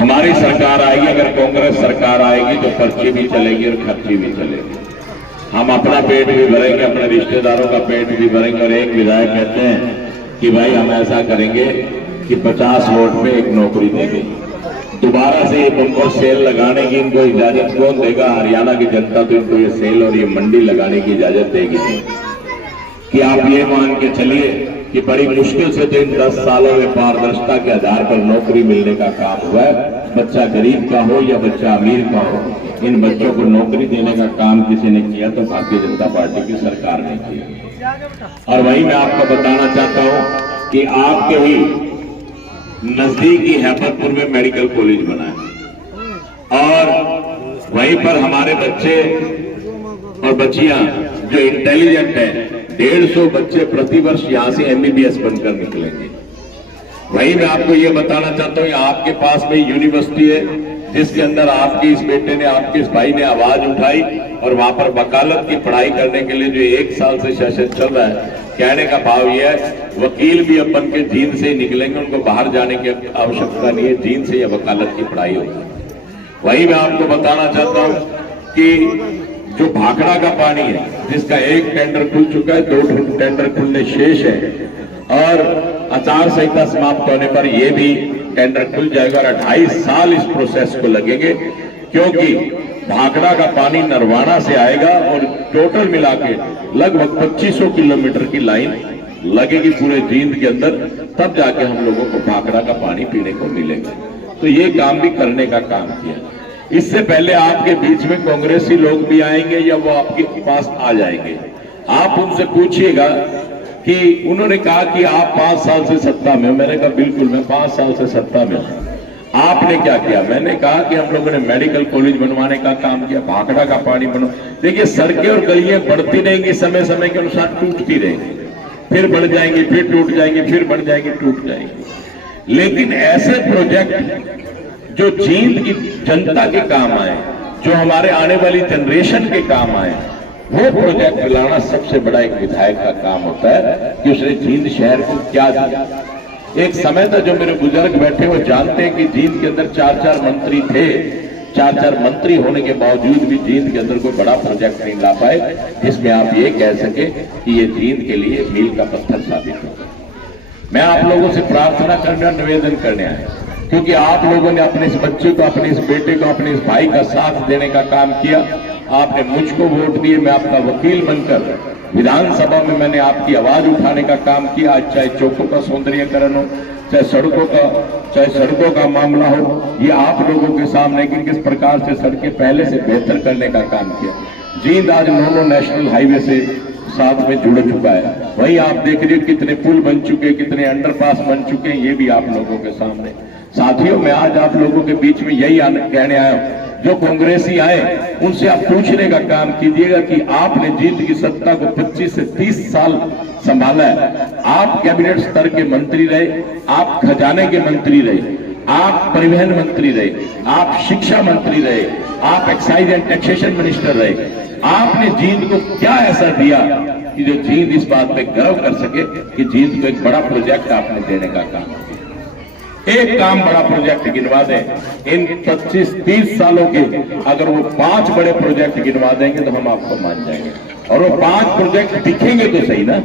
हमारी सरकार आएगी, अगर कांग्रेस सरकार आएगी तो पर्ची भी चलेगी और खर्ची भी चलेगी। हम अपना पेट भी भरेंगे, अपने रिश्तेदारों का पेट भी भरेंगे। और एक विधायक कहते हैं कि भाई हम ऐसा करेंगे कि 50 वोट में एक नौकरी देंगे। दोबारा से ये बम्पर सेल लगाने की इनको इजाजत कौन देगा? हरियाणा की जनता तो इनको ये सेल और ये मंडी लगाने की इजाजत देगी नहीं। कि आप ये मान के चलिए कि बड़ी मुश्किल से तो इन 10 सालों में पारदर्शिता के आधार पर नौकरी मिलने का काम हुआ है। बच्चा गरीब का हो या बच्चा अमीर का हो, इन बच्चों को नौकरी देने का काम किसी ने किया तो भारतीय जनता पार्टी की सरकार ने किया। और वही मैं आपको बताना चाहता हूं कि आपके ही नजदीकी हैबतपुर में मेडिकल कॉलेज बना है और वहीं पर हमारे बच्चे और बच्चियां जो इंटेलिजेंट है, 150 बच्चे प्रतिवर्ष यहां से MBBS बनकर निकलेंगे। वहीं मैं आपको ये बताना चाहता हूं, आपके पास में यूनिवर्सिटी है जिसके अंदर आपके इस बेटे ने, आपके इस भाई ने आवाज उठाई और वहां पर वकालत की पढ़ाई करने के लिए जो 1 साल से सेशन चल रहा है, कहने का भाव यह है वकील भी अब बन के जींद से ही निकलेंगे, उनको बाहर जाने की आवश्यकता नहीं है, जींद से या वकालत की पढ़ाई होगी। वहीं मैं आपको बताना चाहता हूं कि जो भाखड़ा का पानी है जिसका एक टेंडर खुल चुका है, 2 टेंडर खुलने शेष है और आचार संहिता समाप्त होने पर यह भी टेंडर खुल जाएगा और 2.5 साल इस प्रोसेस को लगेंगे, क्योंकि भाखड़ा का पानी नरवाना से आएगा और टोटल मिला के लगभग 2500 किलोमीटर की लाइन लगेगी पूरे जींद के अंदर, तब जाके हम लोगों को भाखड़ा का पानी पीने को मिलेगा। तो ये काम भी करने का काम किया। इससे पहले आपके बीच में कांग्रेसी लोग भी आएंगे या वो आपके पास आ जाएंगे, आप उनसे पूछिएगा कि उन्होंने कहा कि आप 5 साल से सत्ता में हो। मैंने कहा बिल्कुल, मैं 5 साल से सत्ता में हूं। आपने क्या किया? मैंने कहा कि हम लोगों ने मेडिकल कॉलेज बनवाने का काम किया, भाखड़ा का पानी बनो। देखिए सड़कें और गलियां बढ़ती रहेंगी, समय समय के अनुसार टूटती रहेंगी, फिर बढ़ जाएंगी, फिर टूट जाएंगी, फिर बढ़ जाएंगी, टूट जाएंगी। लेकिन ऐसे प्रोजेक्ट जो जींद की जनता के काम आए, जो हमारे आने वाली जनरेशन के काम आए, वो प्रोजेक्ट लाना सबसे बड़ा एक विधायक का काम होता है कि उसने जींद शहर को क्या दिया। एक समय था, जो मेरे बुजुर्ग बैठे वो जानते हैं कि जींद के अंदर 4-4 मंत्री थे। 4-4 मंत्री होने के बावजूद भी जींद के अंदर कोई बड़ा प्रोजेक्ट नहीं ला पाए जिसमें आप ये कह सके कि ये जींद के लिए मील का पत्थर साबित हो। मैं आप लोगों से प्रार्थना करने और निवेदन करने आया, क्योंकि आप लोगों ने अपने इस बच्चे को, अपने इस बेटे को, अपने इस भाई का साथ देने का काम किया। आपने मुझको वोट दिए, मैं आपका वकील बनकर विधानसभा में मैंने आपकी आवाज उठाने का काम किया। आज चाहे चौकों का सौंदर्यीकरण हो, चाहे सड़कों का मामला हो, ये आप लोगों के सामने कि किस प्रकार से सड़कें पहले से बेहतर करने का काम किया। जींद आज 9 नेशनल हाईवे से साथ में जुड़ चुका है। वहीं आप देख रहे कितने पुल बन चुके, कितने अंडरपास बन चुके हैं, ये भी आप लोगों के सामने। साथियों, मैं आज आप लोगों के बीच में यही कहने आया हूं, जो कांग्रेसी आए उनसे आप पूछने का काम कीजिएगा कि आपने जींद की सत्ता को 25 से 30 साल संभाला है। आप कैबिनेट स्तर के मंत्री रहे, आप खजाने के मंत्री रहे, आप परिवहन मंत्री रहे, आप शिक्षा मंत्री रहे, आप एक्साइज एंड टैक्सेशन मिनिस्टर रहे। आपने जींद को क्या ऐसा दिया कि जो जींद इस बात पे गर्व कर सके कि जींद को एक बड़ा प्रोजेक्ट आपने देने का काम किया। एक काम बड़ा प्रोजेक्ट गिनवा दें इन 25-30 सालों के, अगर वो 5 बड़े प्रोजेक्ट गिनवा देंगे तो हम आपको मान जाएंगे। और वो 5 प्रोजेक्ट दिखेंगे तो सही ना।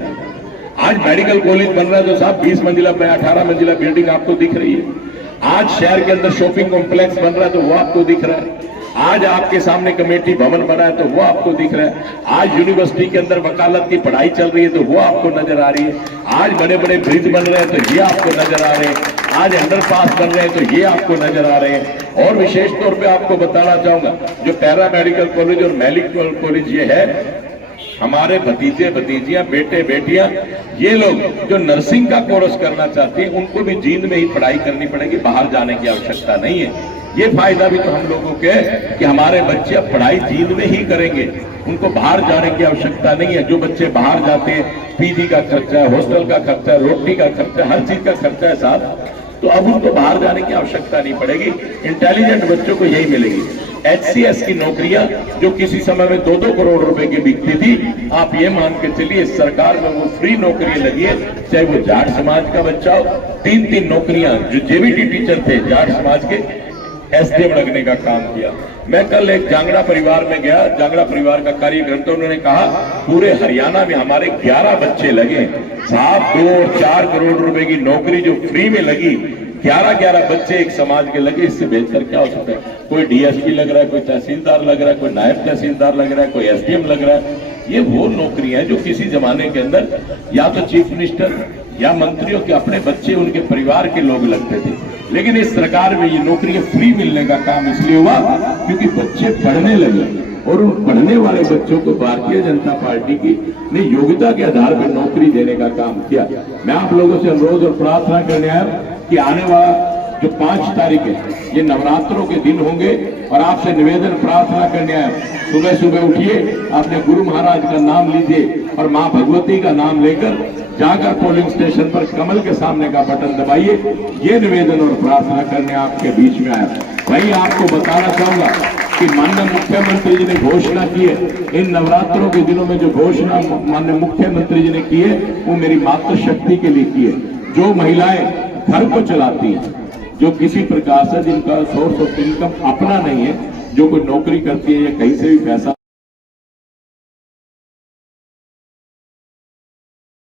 आज मेडिकल कॉलेज बन रहा है तो साहब 20 मंजिला में 18 मंजिला बिल्डिंग आपको दिख रही है। आज शहर के अंदर शॉपिंग कॉम्प्लेक्स बन रहा है तो वो आपको दिख रहा है। आज आपके सामने कमेटी भवन बना है तो वो आपको दिख रहा है। आज यूनिवर्सिटी के अंदर वकालत की पढ़ाई चल रही है तो वो आपको नजर आ रही है। आज बड़े बड़े ब्रिज बन रहे हैं तो ये आपको नजर आ रहे हैं। आज अंडरपास बन रहे हैं तो ये आपको नजर आ रहे हैं। और विशेष तौर पे आपको बताना चाहूंगा, जो पैरा मेडिकल कॉलेज और मेडिकल कॉलेज ये है, हमारे भतीजे भतीजियां, बेटे बेटियां, ये लोग जो नर्सिंग का कोर्स करना चाहते हैं उनको भी जींद में ही पढ़ाई करनी पड़ेगी, बाहर जाने की आवश्यकता नहीं है। ये फायदा भी तो हम लोगों के कि हमारे बच्चे अब पढ़ाई जींद में ही करेंगे, उनको बाहर जाने की आवश्यकता नहीं है। जो बच्चे बाहर जाते हैं, पीजी का खर्चा है, हॉस्टल का खर्चा है, रोटी का खर्चा है, हर चीज का खर्चा है साहब, तो अब उनको बाहर जाने की आवश्यकता नहीं पड़ेगी। इंटेलिजेंट बच्चों को यही मिलेगी। HCS की नौकरियां जो किसी समय में 2-2 करोड़ रुपए की बिकती थी, आप ये मान के चलिए सरकार में वो फ्री नौकरी लगी है। चाहे वो जाट समाज का बच्चा हो, 3-3 नौकरियां, जो JBT टीचर थे जाट समाज के, एसडीएम लगने का काम किया। मैं कल एक जांगड़ा परिवार में गया, जांगड़ा परिवार का कार्यक्रम, तो उन्होंने कहा पूरे हरियाणा में हमारे 11 बच्चे लगे साहब, 2 और 4 करोड़ रुपए की नौकरी जो फ्री में लगी, 11 बच्चे एक समाज के लगे, इससे बेहतर क्या हो सकता है। कोई डीएसपी लग रहा है, कोई तहसीलदार लग रहा है, कोई नायब तहसीलदार लग रहा है, कोई एसडीएम लग रहा है। ये वो नौकरियां हैं जो किसी जमाने के अंदर या तो चीफ मिनिस्टर या मंत्रियों के अपने बच्चे, उनके परिवार के लोग लगते थे। लेकिन इस सरकार में ये नौकरियां फ्री मिलने का काम इसलिए हुआ क्योंकि बच्चे पढ़ने लगे, और उन पढ़ने वाले बच्चों को भारतीय जनता पार्टी की ने योग्यता के आधार पर नौकरी देने का काम किया। मैं आप लोगों से अनुरोध और प्रार्थना करने आया कि आने वाला जो 5 तारीख है, ये नवरात्रों के दिन होंगे, और आपसे निवेदन प्रार्थना करने आया, सुबह सुबह उठिए, अपने गुरु महाराज का नाम लीजिए और मां भगवती का नाम लेकर जाकर पोलिंग स्टेशन पर कमल के सामने का बटन दबाइए। ये निवेदन और प्रार्थना करने आपके बीच में आया। वही आपको बताना चाहूंगा कि माननीय मुख्यमंत्री जी ने घोषणा की है, इन नवरात्रों के दिनों में जो घोषणा माननीय मुख्यमंत्री जी ने की है, वो मेरी मातृशक्ति के लिए की है। जो महिलाएं घर को चलाती हैं, जो किसी प्रकार से जिनका सोर्स ऑफ इनकम अपना नहीं है, जो कोई नौकरी करती है या कहीं से भी पैसा